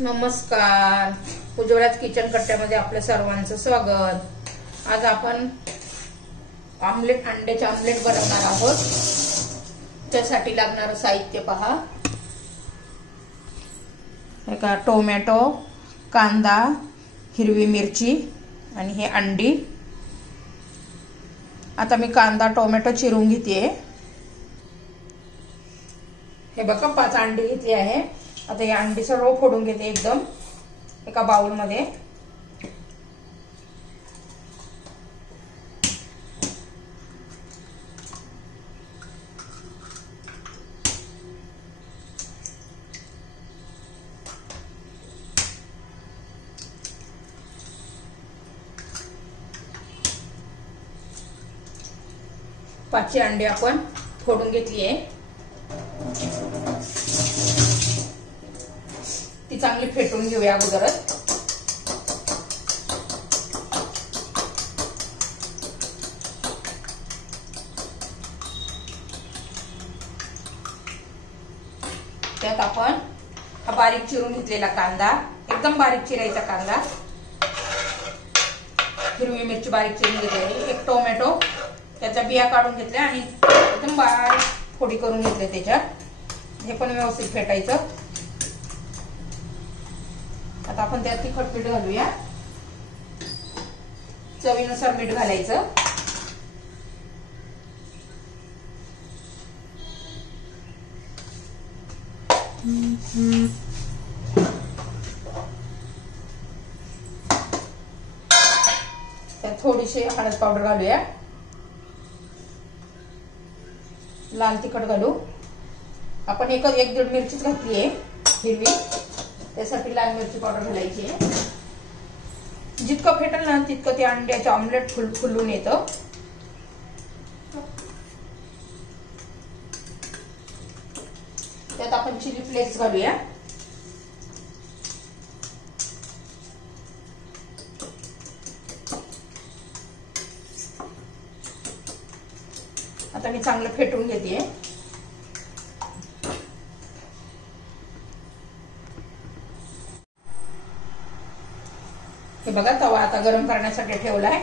नमस्कार, उज्ज्वलाच किचन कट्ट्यामध्ये आपल्या सर्वांचं स्वागत। आज आपण अंड्याचे आमलेट बनवणार आहोत। त्यासाठी लागणारं साहित्य पहा। एका टोमॅटो, कांदा, हिरवी मिरची आणि हे अंडी। आता मी कांदा टोमॅटो चिरून घेते। हे बघा 5 अंडी घेतली आहे। आता या अंडी सर्व फोडून घेते एकदम एका बाउल मध्ये। पाचही अंडी आपण फोडून घेतली आहे। ती चांगली फेटून घेऊया अगोदरच। त्यात आपण हा बारीक चिरून घेतलेला कांदा, एकदम बारीक चिरायचा कांदा, हिरवी मिरची बारीक चिरून घेतलेली, एक टोमॅटो त्याच्या बिया काढून घेतल्या आणि एकदम बारीक फोडी करून घेतले त्याच्यात। हे पण व्यवस्थित फेटायचं। आता आपण त्यात तिखट मीठ घालूया, चवीनुसार मीठ घालायचं। त्यात थोडीशी हळद पावडर घालूया, लाल तिखट घालू। आपण एक 1-1.5 मिरचीच घातली आहे हिरवी, त्यासाठी लाल मिरची पावडर घालायची आहे। जितकं फेटेल ना तितकं ते अंड्याचे ऑमलेट फुलून येतं। त्यात आपण चिली फ्लेक्स घालूया। आता मी चांगलं फेटून घेते। हे बघा तवा आता गरम करण्यासाठी ठेवलाय।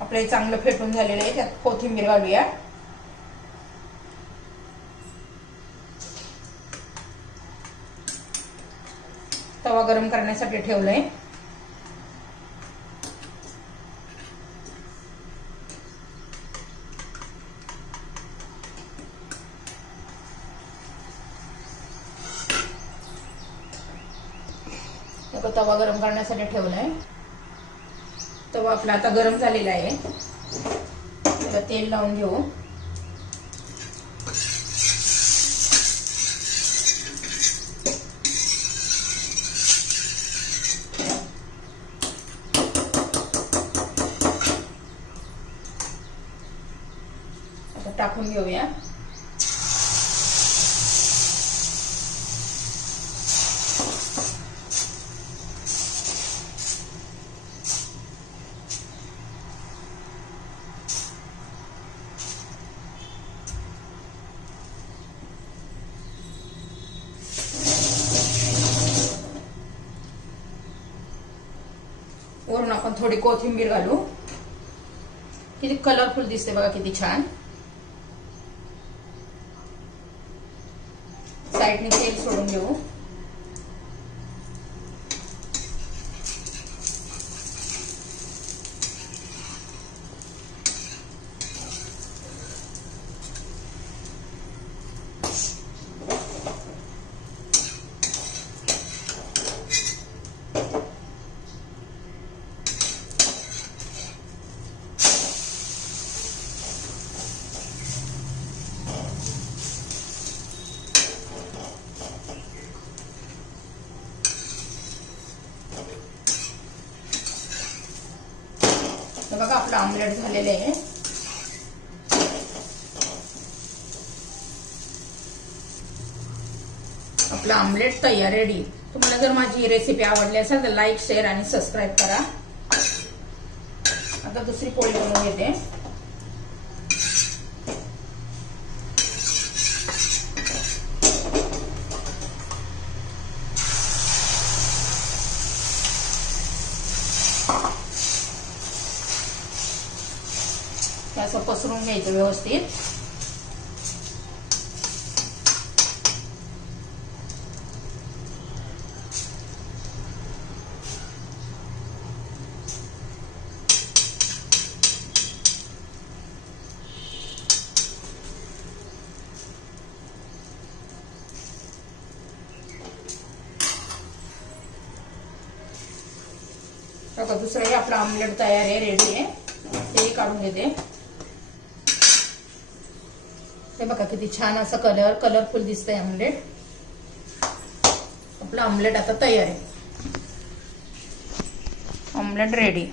आपले चांगलं फेटून झालेलं आहे। त्यात कोथिंबीर घालूया। तवा गरम करण्यासाठी ठेवलाय। तवा गरम करण्यासाठी ठेवलाय। तवा आपला आता गरम झालेला आहे। त्याला तेल लावून घेऊ। आता टाकून घेऊया। वरून आपण थोडी कोथिंबीर घालू। किती कलरफुल दिसते बघा, किती छान। साईडने तेल सोडून घेऊ। बघा आपलं आमलेट झालेलं आहे। आपलं आमलेट तयार रेडी। तुम्हाला जर माझी रेसिपी आवडली असेल तर लाईक, शेअर आणि सबस्क्राईब करा। आता दुसरी पोळी बनवून घेते। हे असं पसरून घ्यायचं व्यवस्थित. बघा दुसरंही आपलं आमलेट तयार आहे, रेडी आहे. तेही काढून घेते. हे बघा किती छान असं कलरफुल दिसतंय आमलेट. आपलं आमलेट आता तयार आहे. Omelette ready.